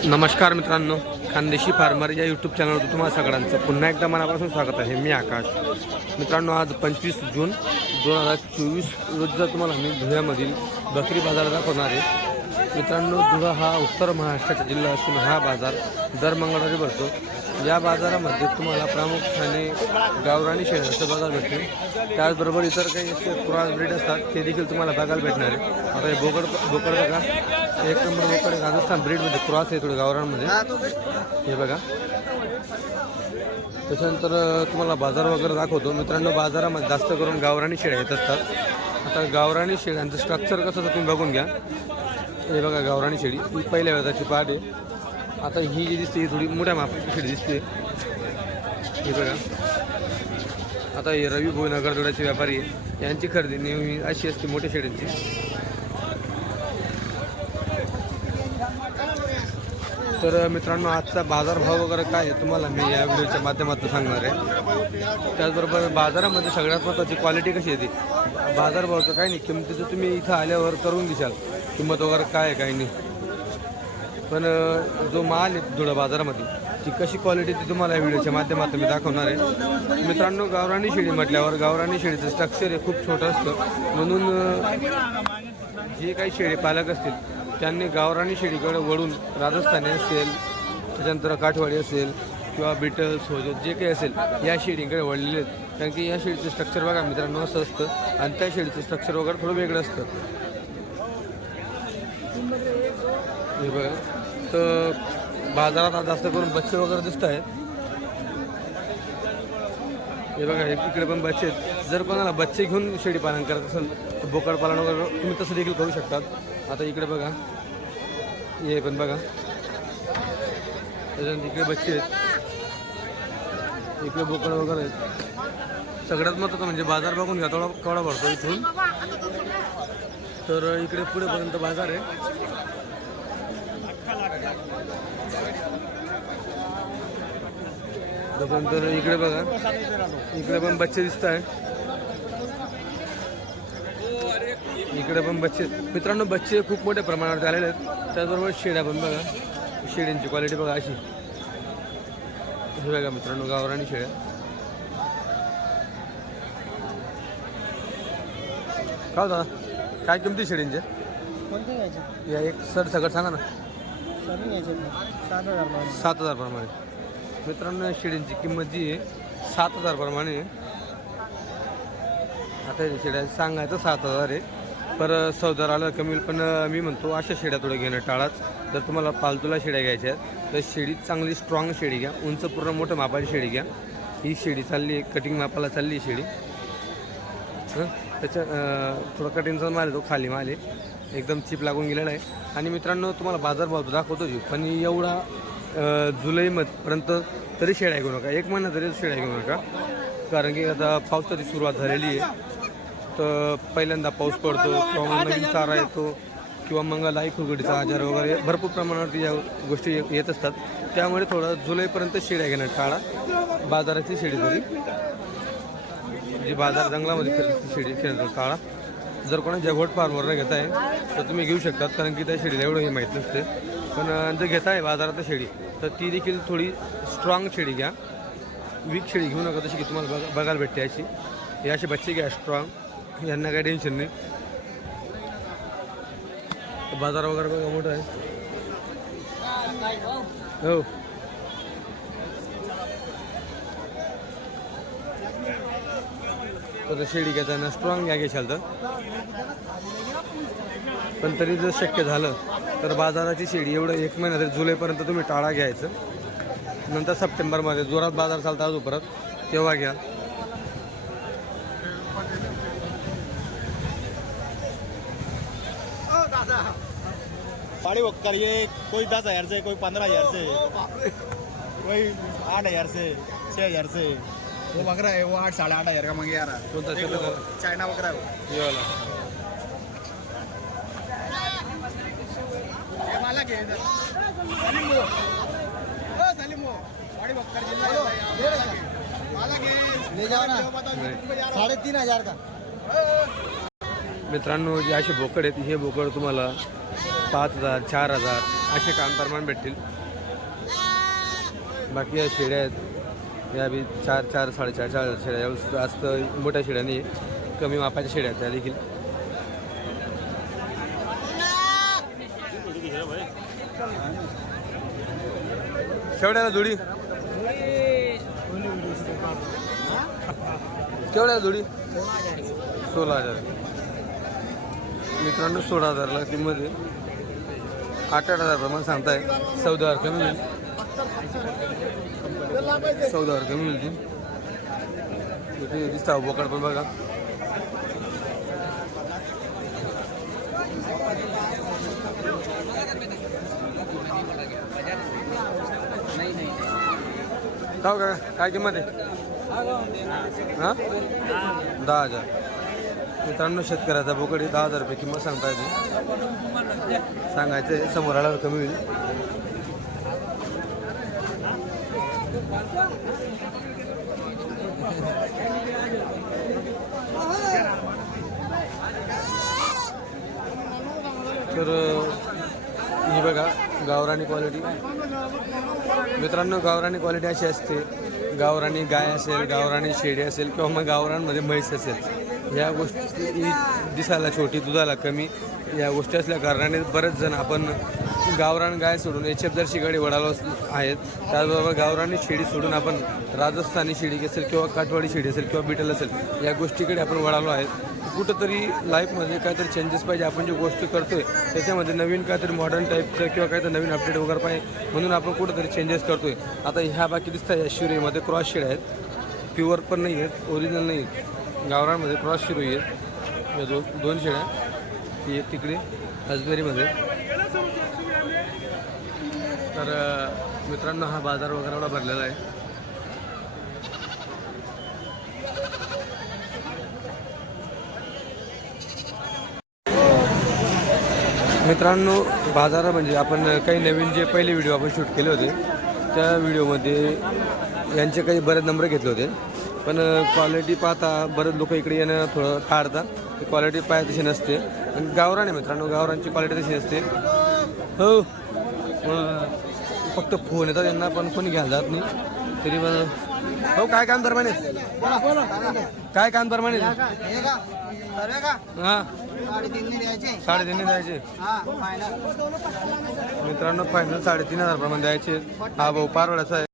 नमस्कार मित्रांनो खानदेशी फार्मर या यूट्यूब चॅनलवर तुम्हाला सगळ्यांचं पुन्हा एकदा मनापासून स्वागत आहे. मी आकाश. मित्रांनो आज पंचवीस जून दोन हजार चोवीस रोजीचा तुम्हाला मी धुळ्यामधील बकरी बाजार दाखवणार आहे मित्रांनो धुळा हा उत्तर महाराष्ट्राचा जिल्हा असून हा बाजार दर मंगळवारी भरतो. या बाजारामध्ये तुम्हाला प्रामुख्याने गावरानी शेळ्यांचा बाजार भेटतो त्याचबरोबर इतर काही क्रॉस ब्रीड असतात ते देखील तुम्हाला बघायला भेटणार आहे. आता हे बोकड बोकड बघा. एक नंबर बोकड राजस्थान ब्रीडमध्ये क्रॉस आहे थोडं गावरानमध्ये. हे बघा. त्याच्यानंतर तुम्हाला बाजार वगैरे दाखवतो. मित्रांनो बाजारामध्ये जास्त करून गावरानी शेळ्या येत असतात. आता गावरानी शेळ्यांचं स्ट्रक्चर कसं तुम्ही बघून घ्या. हे बघा गावरानी शेळी. ही पहिल्या वेळाची पाठ आहे. आता ही जी दिसते ही थोडी मोठ्या मापाची शेळी दिसते. हे बघा. आता हे रवी भोई नगरदोड्याचे व्यापारी आहे. यांची खरेदी नेहमी अशी असते मोठ्या शेळींची तर मित्रांनो आजचा बाजारभाव वगैरे काय आहे तुम्हाला मी या व्हिडिओच्या माध्यमातून सांगणार आहे. त्याचबरोबर बाजारामध्ये सगळ्यात महत्त्वाची क्वालिटी कशी येते बाजारभावाचं काय नाही किमतीचं तुम्ही इथं आल्यावर करून दिसाल किंमत वगैरे काय आहे काही नाही. पण जो माल आहे धुळा बाजारामध्ये ती कशी क्वालिटी ती तुम्हाला या व्हिडिओच्या माध्यमातून मी दाखवणार आहे. मित्रांनो गावरानी शेळी म्हटल्यावर गावरानी शेळीचं स्ट्रक्चर हे खूप छोटं असतं. म्हणून जे काही शेळी पालक असतील त्यांनी गावरानी शेळीकडे वळून राजस्थानी असेल त्याच्यानंतर काठवाडी असेल किंवा बिटल्स होजत जे काही असेल या शेळींकडे वळलेले आहेत. कारण की या शेळीचं स्ट्रक्चर बघा मित्रांनो असं असतं आणि त्या शेळीचं स्ट्रक्चर वगैरे थोडं वेगळं असतं. हे बघा. तर बाजारात जास्त करून बच्चे वगैरे दिसत आहेत. हे बघा हे इकडे पण बच्चे आहेत. जर कोणाला बच्चे घेऊन शेळी पालन करत असेल तर बोकड पालन वगैरे तुम्ही तसं देखील करू शकतात. आता इकडे बघा. हे पण बघा. त्याच्यानंतर इकडे बच्चे आहेत. इकडे बोकड वगैरे आहेत. सगळ्यात महत्त्वाचं म्हणजे बाजार बघून घ्या थोडा कवडा भरतो इथून. तर इकडे पुढेपर्यंत बाजार आहे. त्याच्यानंतर इकडे बघा. इकडे पण बच्चे दिसत आहे इकडे पण बच्चे. मित्रांनो बच्चे खूप मोठ्या प्रमाणावर आलेले आहेत. त्याचबरोबर शेळ्या पण बघा. शेळ्यांची क्वालिटी बघा अशी. हे बघा मित्रांनो गावरानी शेळ्या का हो दादा काय किमती शेळींचे घ्यायचे? या एक सर सगळं सांगा ना. सात हजार सात प्रमाणे. मित्रांनो या किंमत जी आहे सात हजार प्रमाणे आता या सांगायचं सात हजार आहे. पर सौदार आलं कमी पण मी म्हणतो अशा शेड्या थोडं घेणं टाळाच. जर तुम्हाला पालतूला शेड्या घ्यायच्या आहेत तर शेळी चांगली स्ट्रॉंग शेळी घ्या. उंच पूर्ण मोठं मापाची शेळी घ्या. ही शेळी चालली आहे कटिंग मापाला चालली आहे शेळी हं? त्याच्या थोडं कठीणचा माल येतो खाली माल आहे एकदम चिप लागून गेलेला आहे. आणि मित्रांनो तुम्हाला बाजारभाव दाखवतो जी पण एवढा जुलैमधपर्यंत तरी शेळ्या घेऊ नका. एक महिना तरी शेळ्या घेऊ नका. कारण की आता पावसाची सुरुवात झालेली आहे. तर पहिल्यांदा पाऊस पडतो किंवा मग नवीन चारा येतो किंवा मग लाई खुरगडीचा आजार वगैरे भरपूर प्रमाणावरती या गोष्टी ये- येत असतात. त्यामुळे थोडं जुलैपर्यंत शेळ्या घेणं टाळा. बाजाराची शेळी तरी. जी बाजार जंगलामध्ये खेळ शेळी खेळतो काळा. जर कोणा जगवट फार्मवर घेत आहे तर तुम्ही घेऊ शकतात कारण की त्या शेळीला एवढं हे माहीत नसते. पण जर घेताय बाजारात शेळी तर ती देखील थोडी स्ट्रॉंग शेळी घ्या. वीक शेळी घेऊ नका तशी की तुम्हाला बघा बघायला भेटते अशी. हे असे बच्चे घ्या स्ट्रॉंग यांना काही टेन्शन नाही. बाजार वगैरे बघा मोठं आहे. हो. तर शेळी घेताना स्ट्रॉंग घ्या घेशाल तर. पण तरी जर शक्य झालं तर बाजाराची शेळी एवढं एक महिना तरी जुलैपर्यंत तुम्ही टाळा घ्यायचं. नंतर सप्टेंबरमध्ये जोरात बाजार चालता अजून परत तेव्हा घ्या. पाड़ी वक्कर ये कोई दस हजार से कोई पंद्रह हजार से कोई आठ हजार से छह हजार से. वो बकरा है वो आठ साढ़े आठ हजार का मंगे आ रहा है। लो, शेळी चाइना बकरा है वो। ये वाला। ये मालक है इधर। सलीम वो। ओ सलीम वो। पाड़ी वक्कर जिला मालक है। ले जाओ ना। साढ़े तीन हजार का। मित्रांनो जे असे बोकड आहेत हे बोकड तुम्हाला पाच हजार चार हजार असे काम प्रमाण भेटतील. बाकी या शेळ्या आहेत. या बी चार चार साडेचार चार हजार शेळ्या यावेळेस जास्त मोठ्या शेळ्या नाही कमी मापाच्या शेळ्या आहेत त्या देखील. शेवड्याला जोडी. केवढ्या जोडी. सोळा हजार. मित्रांनो सोळा हजारला किंमत आहे. आठ आठ हजार प्रमाणे सांगताय. चौदा हजार कमी होईल. चौदा हजार कमी मिळतील इथे दिसता बोकड पण बघा. का का काय किंमत आहे? हां? दहा हजार. मित्रांनो शेतकऱ्याचा बोकडी दहा हजार रुपये किंमत सांगता येते. सांगायचं आहे समोर आल्यावर कमी होईल. तर ही बघा गावरानी क्वालिटी मित्रांनो गावरानी क्वालिटी अशी असते. गावरानी गाय असेल गावरानी शेळी असेल किंवा मग गावरांमध्ये म्हैस असेल. या गोष्टी ही दिसायला छोटी दुधाला कमी. या गोष्टी असल्या कारणाने बरेच जण आपण गावरान गाय सोडून एच एफ जर्सी गाडी वडालो आहेत त्याचबरोबर गावरानी शेळी सोडून आपण राजस्थानी शेळी असेल किंवा काठवाडी शेळी असेल किंवा बिटल असेल या गोष्टीकडे आपण वळालो आहेत. कुठंतरी लाईफमध्ये काहीतरी चेंजेस पाहिजे आपण जे गोष्टी करतोय त्याच्यामध्ये नवीन काहीतरी मॉडर्न टाईपचं किंवा काहीतरी नवीन अपडेट वगैरे पाहिजे म्हणून आपण कुठंतरी चेंजेस करतोय. आता ह्या बाकी दिसतात या शिरोईमध्ये क्रॉस शेड आहेत. प्युअर पण नाही आहेत ओरिजिनल नाही आहेत. गावरांमध्ये क्रॉस शिरोई आहेत. दोन दोन शेळ्या ती एक तिकडे हजबेरीमध्ये तर मित्रांनो हा बाजार वगैरे एवढा भरलेला आहे. मित्रांनो बाजार म्हणजे आपण काही नवीन जे पहिले व्हिडिओ आपण शूट केले होते त्या व्हिडिओमध्ये यांचे काही बरेच नंबर घेतले होते. पण क्वालिटी पाहता बरेच लोक इकडे येणं थोडं टाळतात. क्वालिटी पाय तशी नसते. आणि गावरान आहे मित्रांनो गावरांची क्वालिटी तशी असते. हो. फक्त फोन येतात यांना पण कोणी घ्यायला जात नाही. तरी पण हो काय काम परमाने काय काम परमाने हां. साडेतीन द्यायचे. मित्रांनो फायनल साडेतीन हजार प्रमाणे द्यायचे. हा भाऊ पारवड्याचा आहे.